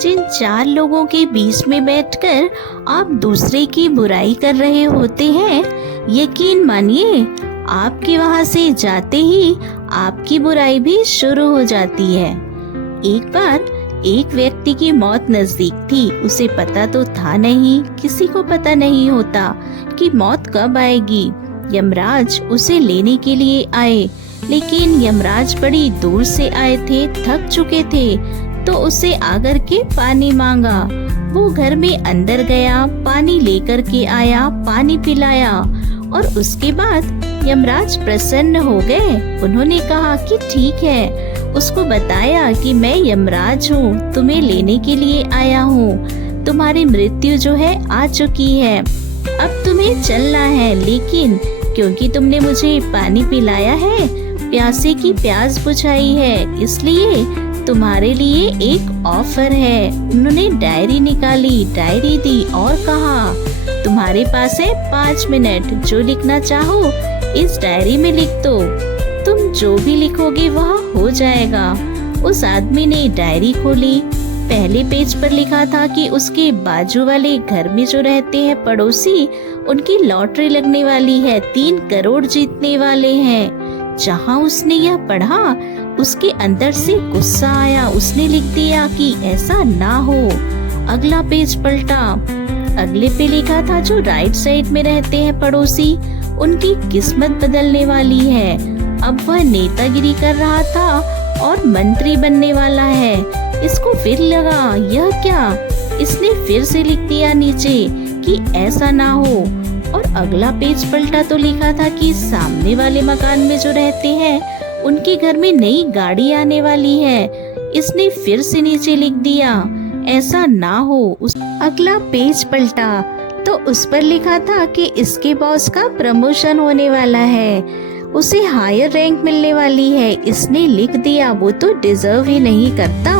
जिन चार लोगों के बीच में बैठकर आप दूसरे की बुराई कर रहे होते हैं, यकीन मानिए आपके वहां से जाते ही आपकी बुराई भी शुरू हो जाती है। एक बार एक व्यक्ति की मौत नजदीक थी। उसे पता तो था नहीं, किसी को पता नहीं होता कि मौत कब आएगी। यमराज उसे लेने के लिए आए, लेकिन यमराज बड़ी दूर से आए थे, थक चुके थे, तो उसे आकर के पानी मांगा। वो घर में अंदर गया, पानी लेकर के आया, पानी पिलाया और उसके बाद यमराज प्रसन्न हो गए। उन्होंने कहा कि ठीक है, उसको बताया कि मैं यमराज हूँ, तुम्हें लेने के लिए आया हूँ, तुम्हारी मृत्यु जो है आ चुकी है, अब तुम्हें चलना है, लेकिन क्योंकि तुमने मुझे पानी पिलाया है, प्यासे की प्यास बुझाई है, इसलिए तुम्हारे लिए एक ऑफर है। उन्होंने डायरी निकाली, डायरी दी और कहा तुम्हारे पास है 5 मिनट, जो लिखना चाहो इस डायरी में लिख दो, तुम जो भी लिखोगे वह हो जाएगा। उस आदमी ने डायरी खोली। पहले पेज पर लिखा था कि उसके बाजू वाले घर में जो रहते हैं पड़ोसी, उनकी लॉटरी लगने वाली है, 3 करोड़ जीतने वाले हैं। जहाँ उसने यह पढ़ा, उसके अंदर से गुस्सा आया। उसने लिख दिया कि ऐसा ना हो। अगला पेज पलटा, अगले पे लिखा था जो राइट साइड में रहते हैं पड़ोसी, उनकी किस्मत बदलने वाली है। अब वह नेतागिरी कर रहा था और मंत्री बनने वाला है। इसको फिर लगा यह क्या, इसने फिर से लिख दिया नीचे कि ऐसा ना हो। और अगला पेज पलटा तो लिखा था कि सामने वाले मकान में जो रहते हैं, उनके घर में नई गाड़ी आने वाली है। इसने फिर से नीचे लिख दिया ऐसा ना हो। अगला पेज पलटा तो उस पर लिखा था कि इसके बॉस का प्रमोशन होने वाला है, उसे हायर रैंक मिलने वाली है। इसने लिख दिया वो तो डिजर्व ही नहीं करता।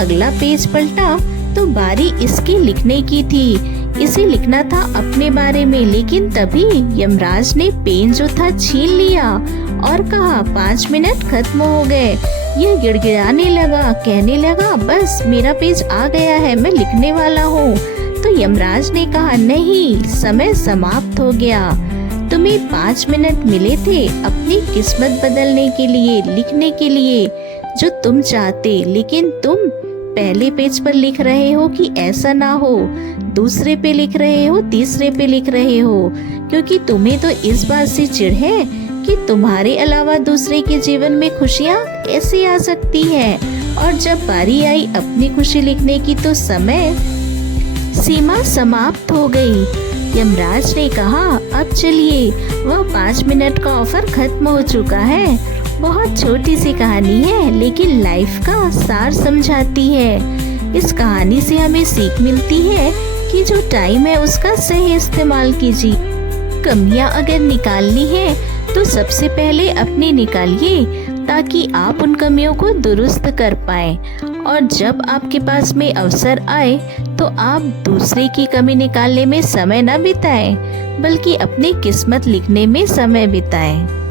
अगला पेज पलटा तो बारी इसके लिखने की थी। इसे लिखना था अपने बारे में, लेकिन तभी यमराज ने पेन जो था छीन लिया और कहा 5 मिनट खत्म हो गए। यह गिड़गिड़ाने लगा, कहने लगा बस मेरा पेज आ गया है, मैं लिखने वाला हूँ। तो यमराज ने कहा नहीं, समय समाप्त हो गया। तुम्हें 5 मिनट मिले थे अपनी किस्मत बदलने के लिए, लिखने के लिए जो तुम चाहते, लेकिन तुम पहले पेज पर लिख रहे हो कि ऐसा ना हो, दूसरे पे लिख रहे हो, तीसरे पे लिख रहे हो, क्योंकि तुम्हें तो इस बात से चिढ़ है कि तुम्हारे अलावा दूसरे के जीवन में खुशियाँ कैसे आ सकती है। और जब बारी आई अपनी खुशी लिखने की तो समय सीमा समाप्त हो गई। यमराज ने कहा अब चलिए, वह 5 मिनट का ऑफर खत्म हो चुका है। बहुत छोटी सी कहानी है, लेकिन लाइफ का सार समझाती है। इस कहानी से हमें सीख मिलती है कि जो टाइम है उसका सही इस्तेमाल कीजिए। कमियां अगर निकालनी है तो सबसे पहले अपनी निकालिए, ताकि आप उन कमियों को दुरुस्त कर पाएं। और जब आपके पास में अवसर आए तो आप दूसरे की कमी निकालने में समय न बिताएं, बल्कि अपनी किस्मत लिखने में समय बिताएं।